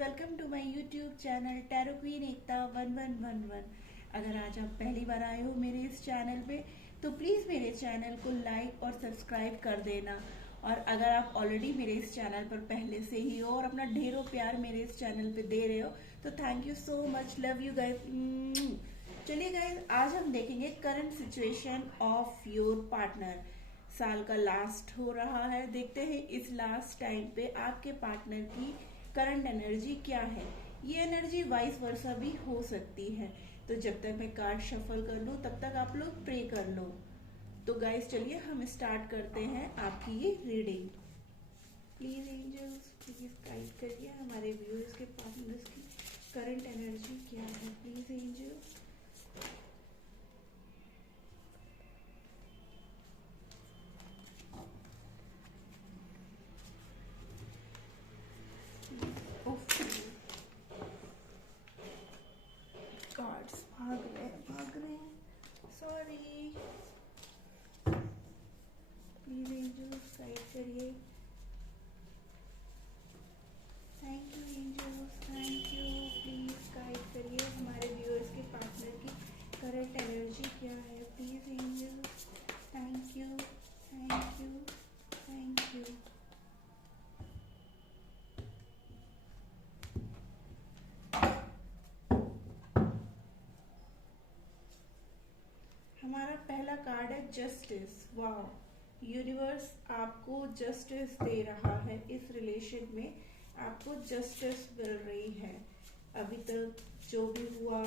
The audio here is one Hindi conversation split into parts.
Welcome to my YouTube channel tarot queen Ekta 1111। अगर आज आप पहली बार आए हो मेरे इस चैनल पे तो प्लीज़ मेरे चैनल को लाइक और सब्सक्राइब कर देना। और अगर आप ऑलरेडी मेरे इस चैनल पर पहले से ही हो और अपना ढेरों प्यार मेरे इस चैनल पे दे रहे हो तो thank you so much, love you guys. चलिए गाइस, आज हम देखेंगे current situation of your partner. साल का लास्ट हो रहा है, देखते हैं इस लास्ट टाइम पे आपके पार्टनर की करंट एनर्जी क्या है। ये एनर्जी वाइस वर्सा भी हो सकती है। तो जब तक मैं कार्ड शफल कर लूं तब तक आप लोग प्रे कर लो। तो गाइस चलिए हम स्टार्ट करते हैं आपकी ये reading. Please angels please guide करिए हमारे व्यूअर्स के पार्टनर्स की करंट एनर्जी क्या है। Please angels. कार्ड्स भाग रहे हैं, सॉरी। प्लीज एंजल्स गाइड करिए। Thank you angels, thank you. Please guide करिए हमारे व्यूअर्स के पार्टनर की करंट एनर्जी क्या है। Please angels, thank you, thank you, thank you. हमारा पहला कार्ड है जस्टिस। वाओ, यूनिवर्स आपको जस्टिस दे रहा है। इस रिलेशन में आपको जस्टिस मिल रही है। अभी तक जो भी हुआ,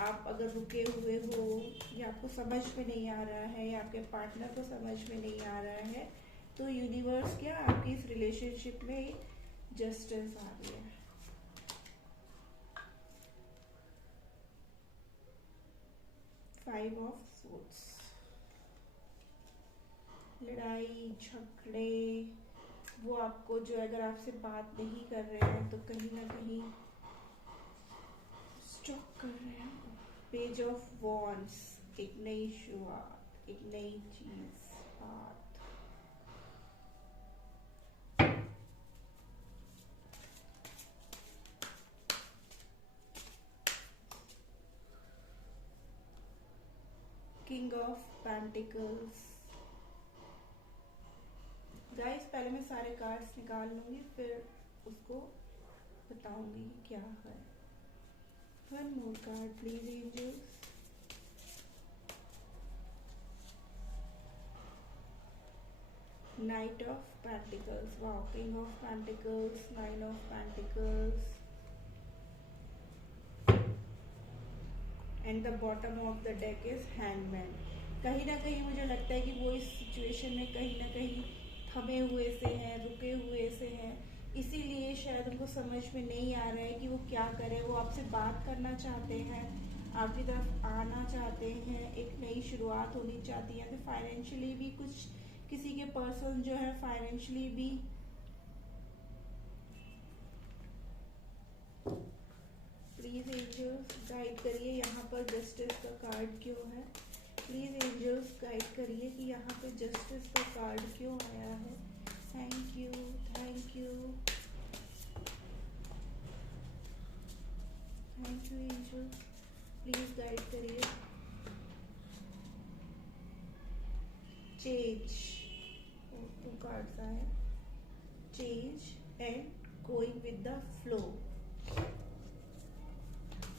आप अगर रुके हुए हो या आपको समझ में नहीं आ रहा है या आपके पार्टनर को समझ में नहीं आ रहा है, तो यूनिवर्स क्या आपकी इस रिलेशनशिप में जस्टिस आ रही है। Five of swords. लड़ाई झगड़े, वो आपको जो अगर आपसे बात नहीं कर रहे हैं तो कहीं ना कहीं स्टॉप कर रहे हैं। पेज ऑफ वॉन्ड्स, एक नई शुरुआत, एक नई चीज, बात। King of pentacles. गाइस पहले मैं सारे कार्ड्स निकाल लूंगी, फिर उसको बताऊंगी क्या है। One more card please angels. Knight of pentacles. Wow, king of pentacles, nine of pentacles and the bottom of the deck is hangman. कहीं ना कहीं मुझे लगता है कि वो इस सिचुएशन में कहीं ना कहीं थमे हुए से हैं, रुके हुए से हैं। इसीलिए शायद उनको समझ में नहीं आ रहा है कि वो क्या करें। वो आपसे बात करना चाहते हैं, आपकी तरफ आना चाहते हैं, एक नई शुरुआत होनी चाहती है। तो फाइनेंशियली भी कुछ किसी के पर्सन जो है फाइनेंशियली भी प्लीज एंजल्स गाइड करिए यहाँ पर जस्टिस का कार्ड क्यों है। प्लीज एंजल्स गाइड करिए कि यहाँ पे जस्टिस का कार्ड क्यों आया है। Thank you, thank you, thank you angels. Please guide करिए। चेंज, टू कार्ड्स आए, change and going with the flow.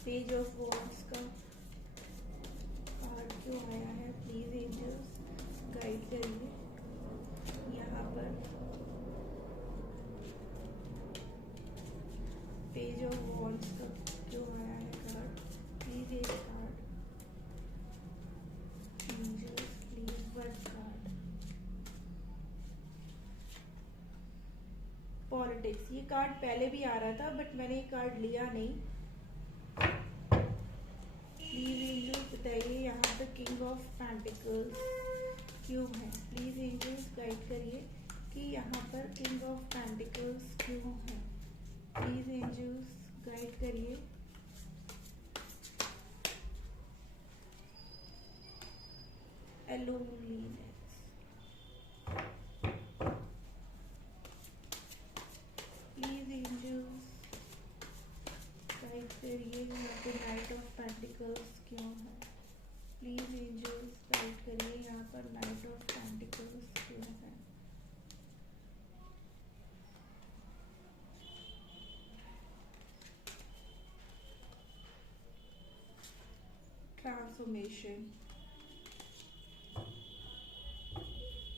Page of wands का कार्ड क्यों आया है। प्लीज एंजल्स गाइड करिए यहाँ पर। पेज ऑफ वॉन्ड्स का क्यों आया है कार्ड। प्लीज एक card angels, please one card. Politics, ये कार्ड पहले भी आ रहा था बट मैंने ये कार्ड लिया नहीं। प्लीज एंजल्स बताइए यहाँ पे किंग ऑफ पेंटिकल्स क्यों है। प्लीज एंजल्स गाइड करिए कि यहाँ पर किंग ऑफ पेंटिकल्स क्यों है। प्लीज एंजल्स गाइड करिए। लोनलीनेस, प्लीज एंजल्स पेंटिकल्स क्यों है? प्लीज एंजल्स गाइड करिए, यहाँ पर नाइट ऑफ पेंटिकल्स क्यों है? Transformation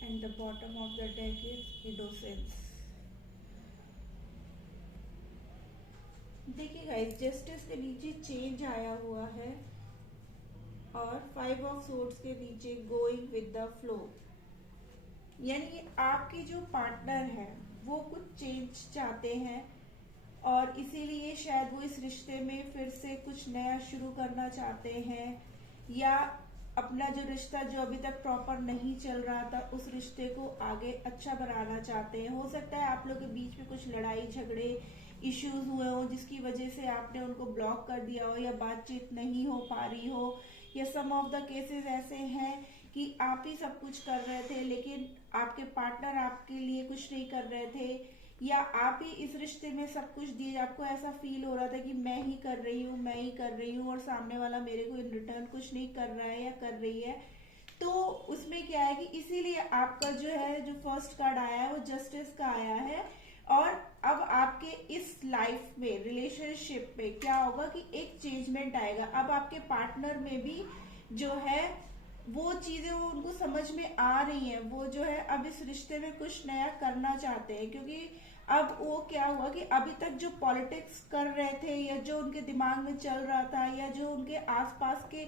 and the bottom of the deck is innocence. देखिए गाइस, जस्टिस के नीचे चेंज आया हुआ है और 5 ऑफ सोर्ड्स के नीचे गोइंग विद द फ्लो, यानी आपके जो पार्टनर है वो कुछ चेंज चाहते हैं और इसीलिए शायद वो इस रिश्ते में फिर से कुछ नया शुरू करना चाहते हैं, या अपना जो रिश्ता जो अभी तक प्रॉपर नहीं चल रहा था उस रिश्ते को आगे अच्छा बनाना चाहते हैं। हो सकता है आप लोग के बीच में कुछ लड़ाई झगड़े इश्यूज हुए हो जिसकी वजह से आपने उनको ब्लॉक कर दिया हो या बातचीत नहीं हो पा रही हो, या सम ऑफ द केसेस ऐसे हैं कि आप ही सब कुछ कर रहे थे लेकिन आपके पार्टनर आपके लिए कुछ नहीं कर रहे थे, या आप ही इस रिश्ते में सब कुछ दिए, आपको ऐसा फील हो रहा था कि मैं ही कर रही हूँ मैं ही कर रही हूँ और सामने वाला मेरे को इन रिटर्न कुछ नहीं कर रहा है या कर रही है। तो उसमें क्या है कि इसीलिए आपका जो है जो फर्स्ट कार्ड आया है वो जस्टिस का आया है। और अब आपके इस लाइफ में रिलेशनशिप में क्या होगा कि एक चेंजमेंट आएगा। अब आपके पार्टनर में भी जो है वो चीजें वो उनको समझ में आ रही हैं, वो जो है अब इस रिश्ते में कुछ नया करना चाहते हैं, क्योंकि अब वो क्या हुआ कि अभी तक जो पॉलिटिक्स कर रहे थे या जो उनके दिमाग में चल रहा था या जो उनके आसपास के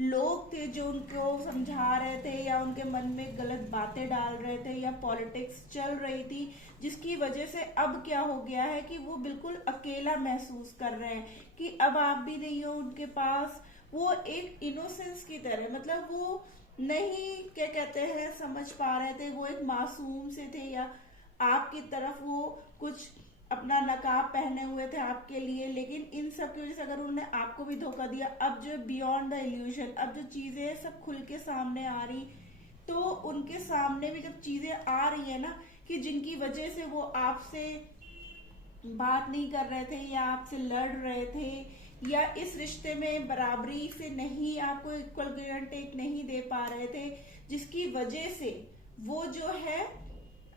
लोग थे जो उनको समझा रहे थे या उनके मन में गलत बातें डाल रहे थे या पॉलिटिक्स चल रही थी, जिसकी वजह से अब क्या हो गया है कि वो बिल्कुल अकेला महसूस कर रहे हैं कि अब आप भी नहीं हो उनके पास। वो एक इनोसेंस की तरह, मतलब वो नहीं क्या कहते हैं समझ पा रहे थे, वो एक मासूम से थे, या आपकी तरफ वो कुछ अपना नकाब पहने हुए थे आपके लिए, लेकिन इन सब की वजह से अगर उन्होंने आपको भी धोखा दिया, अब जो बियॉन्ड द इल्यूजन, अब जो चीजें सब खुल के सामने आ रही, तो उनके सामने भी जब चीजें आ रही है ना कि जिनकी वजह से वो आपसे बात नहीं कर रहे थे या आपसे लड़ रहे थे या इस रिश्ते में बराबरी से नहीं आपको इक्वल गिव एंड टेक नहीं दे पा रहे थे, जिसकी वजह से वो जो है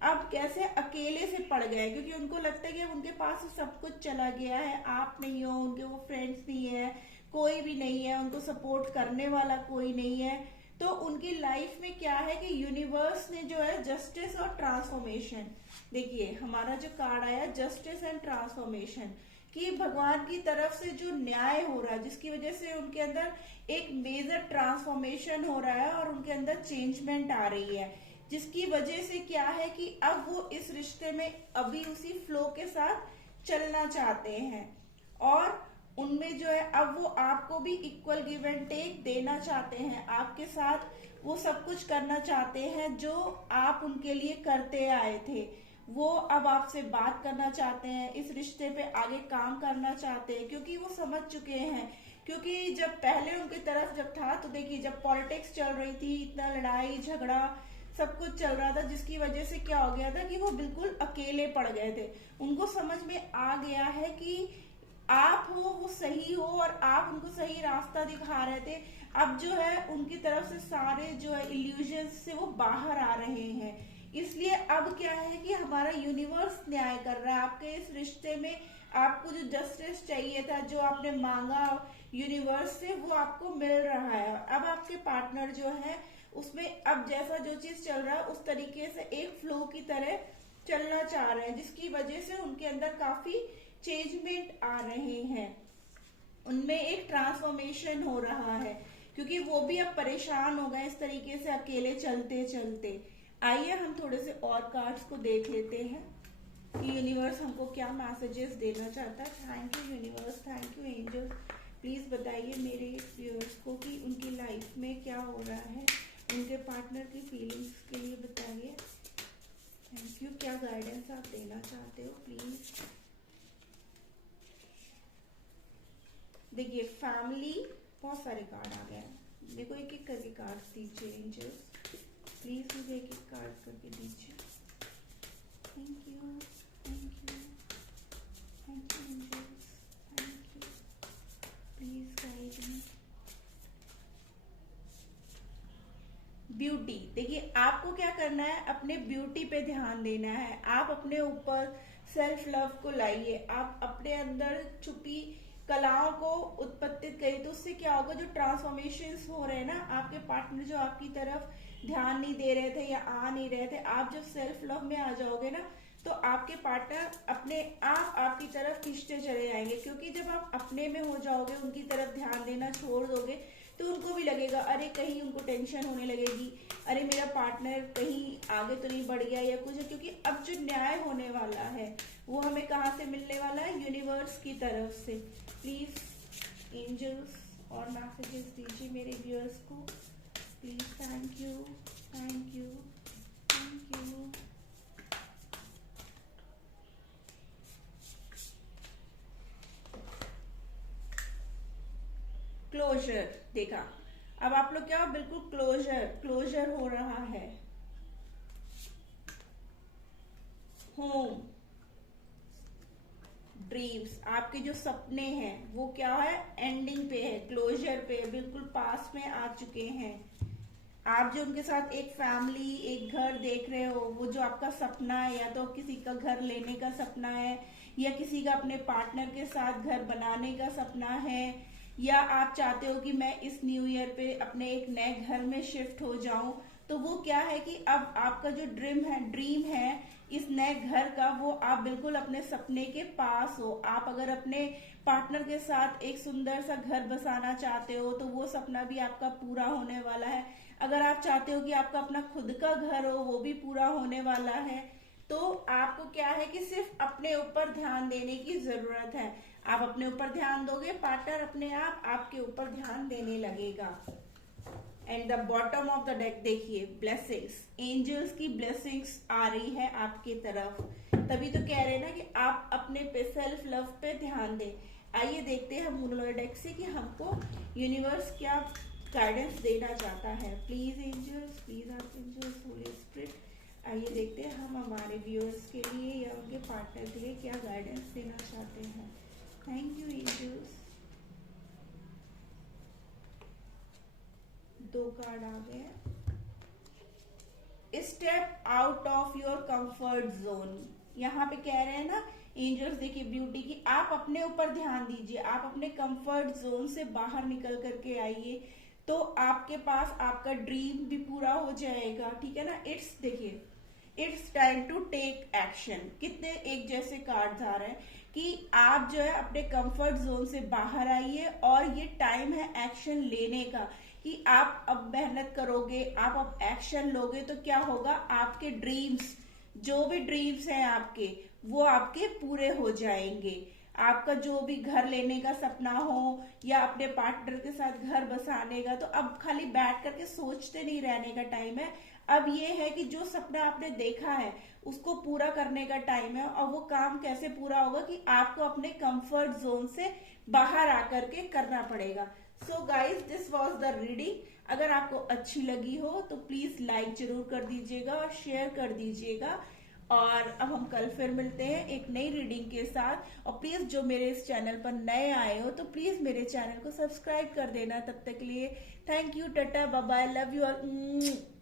अब कैसे अकेले से पड़ गए, क्योंकि उनको लगता है कि अब उनके पास सब कुछ चला गया है, आप नहीं हो, उनके वो फ्रेंड्स नहीं है, कोई भी नहीं है, उनको सपोर्ट करने वाला कोई नहीं है। तो उनकी लाइफ में क्या है कि यूनिवर्स ने जो है जस्टिस और ट्रांसफॉर्मेशन, देखिए हमारा जो कार्ड आया जस्टिस एंड ट्रांसफॉर्मेशन, कि भगवान की तरफ से जो न्याय हो रहा है जिसकी वजह से उनके अंदर एक मेजर ट्रांसफॉर्मेशन हो रहा है और उनके अंदर चेंजमेंट आ रही है, जिसकी वजह से क्या है कि अब वो इस रिश्ते में अभी उसी फ्लो के साथ चलना चाहते हैं और उनमें जो है अब वो आपको भी इक्वल गिव एंड टेक देना चाहते हैं, आपके साथ वो सब कुछ करना चाहते हैं जो आप उनके लिए करते आए थे। वो अब आपसे बात करना चाहते हैं, इस रिश्ते पे आगे काम करना चाहते हैं, क्योंकि वो समझ चुके हैं, क्योंकि जब पहले उनकी तरफ जब था तो देखिए जब पॉलिटिक्स चल रही थी, इतना लड़ाई झगड़ा सब कुछ चल रहा था, जिसकी वजह से क्या हो गया था कि वो बिल्कुल अकेले पड़ गए थे। उनको समझ में आ गया है कि आप हो वो सही हो और आप उनको सही रास्ता दिखा रहे थे। अब जो है उनकी तरफ से सारे जो है इल्यूजन से वो बाहर आ रहे हैं, इसलिए अब क्या है कि हमारा यूनिवर्स न्याय कर रहा है आपके इस रिश्ते में। आपको जो जस्टिस चाहिए था, जो आपने मांगा यूनिवर्स से, वो आपको मिल रहा है। अब आपके पार्टनर जो है उसमें अब जैसा जो चीज चल रहा है उस तरीके से एक फ्लो की तरह चलना चाह रहे हैं, जिसकी वजह से उनके अंदर काफी चेंजमेंट आ रहे हैं, उनमें एक ट्रांसफॉर्मेशन हो रहा है, क्योंकि वो भी अब परेशान हो गए इस तरीके से अकेले चलते चलते। आइए हम थोड़े से और कार्ड्स को देख लेते हैं कि यूनिवर्स हमको क्या मैसेजेस देना चाहता है। Thank you universe, thank you angels. Please बताइए मेरे व्यूअर्स को कि उनकी लाइफ में क्या हो रहा है, उनके पार्टनर की फीलिंग्स के लिए बताइए। Thank you. क्या गाइडेंस आप देना चाहते हो प्लीज। देखिए फैमिली, बहुत सारे कार्ड आ गए हैं, मेरे को एक एक करके कार्ड दीजिए एंजल्स, प्लीज मुझे एक एक कार्ड करके दीजिए। Thank you, thank you, thank you angels, thank you, please guide me. Beauty. देखिए आपको क्या करना है, अपने ब्यूटी पे ध्यान देना है। आप अपने ऊपर सेल्फ लव को लाइए, आप अपने अंदर छुपी कलाओं को उत्पत्तित करिए। तो उससे क्या होगा, जो ट्रांसफॉर्मेशन हो रहे हैं ना, आपके पार्टनर जो आपकी तरफ ध्यान नहीं दे रहे थे या आ नहीं रहे थे, आप जब सेल्फ लव में आ जाओगे ना, तो आपके पार्टनर अपने आप आपकी तरफ खींचते चले जाएंगे। क्योंकि जब आप अपने में हो जाओगे, उनकी तरफ ध्यान देना छोड़ दोगे, तो उनको भी लगेगा, अरे कहीं उनको टेंशन होने लगेगी, अरे मेरा पार्टनर कहीं आगे तो नहीं बढ़ गया या कुछ है। क्योंकि अब जो न्याय होने वाला है वो हमें कहाँ से मिलने वाला है, यूनिवर्स की तरफ से। प्लीज एंजल्स और मैसेजेस दीजिए मेरे व्यूअर्स को please. Thank you, thank you, thank you. Closure देखा, अब आप लोग क्या, बिल्कुल क्लोजर हो रहा है। होम, ड्रीम्स, आपके जो सपने हैं वो क्या है, एंडिंग पे है, क्लोजर पे है, बिल्कुल पास में आ चुके हैं। आप जो उनके साथ एक फैमिली, एक घर देख रहे हो, वो जो आपका सपना है, या तो किसी का घर लेने का सपना है, या किसी का अपने पार्टनर के साथ घर बनाने का सपना है, या आप चाहते हो कि मैं इस न्यू ईयर पे अपने एक नए घर में शिफ्ट हो जाऊं। तो वो क्या है कि अब आपका जो ड्रीम है इस नए घर का, वो आप बिल्कुल अपने सपने के पास हो। आप अगर अपने पार्टनर के साथ एक सुंदर सा घर बसाना चाहते हो, तो वो सपना भी आपका पूरा होने वाला है। अगर आप चाहते हो कि आपका अपना खुद का घर हो, वो भी पूरा होने वाला है। तो आपको क्या है कि सिर्फ अपने ऊपर ध्यान देने की जरूरत है। आप अपने ऊपर ध्यान दोगे, पार्टनर अपने आप आपके ऊपर ध्यान देने लगेगा। And the bottom of the deck देखिए, ब्लेसिंग्स, एंजल्स की ब्लेसिंग्स आ रही है आपके तरफ। तभी तो कह रहे हैं ना कि आप अपने पे सेल्फ लव पे ध्यान दें। आइए देखते हैं हम मूनलाइट डेक से कि हमको यूनिवर्स क्या गाइडेंस देना चाहता है। Please angels, please archangels, holy spirit, आइए देखते हैं हम हमारे व्यूअर्स के लिए या उनके पार्टनर के लिए क्या गाइडेंस देना चाहते हैं। Thank you angels. 2 कार्ड आ गए। Step out of your comfort zone, यहाँ पे कह रहे हैं ना एंजल्स, देखिए ब्यूटी की, आप अपने ऊपर ध्यान दीजिए, आप अपने कंफर्ट जोन से बाहर निकल करके आइए, तो आपके पास आपका ड्रीम भी पूरा हो जाएगा। ठीक है ना। देखिए it's time to take action. कितने एक जैसे कार्ड्स आ रहे हैं कि आप जो है अपने कंफर्ट जोन से बाहर आइए, और ये टाइम है एक्शन लेने का, कि आप अब मेहनत करोगे, आप अब एक्शन लोगे, तो क्या होगा, आपके ड्रीम्स, जो भी ड्रीम्स हैं आपके, वो आपके पूरे हो जाएंगे। आपका जो भी घर लेने का सपना हो या अपने पार्टनर के साथ घर बसाने का, तो अब खाली बैठ करके सोचते नहीं रहने का टाइम है। अब ये है कि जो सपना आपने देखा है उसको पूरा करने का टाइम है। और वो काम कैसे पूरा होगा कि आपको अपने कंफर्ट जोन से बाहर आकर के करना पड़ेगा। So guys, this was the reading. अगर आपको अच्छी लगी हो तो प्लीज लाइक जरूर कर दीजिएगा और शेयर कर दीजिएगा। और अब हम कल फिर मिलते हैं एक नई रीडिंग के साथ। और प्लीज जो मेरे इस चैनल पर नए आए हो, तो प्लीज मेरे चैनल को सब्सक्राइब कर देना। तब तक के लिए thank you, tata, bye bye, love you all.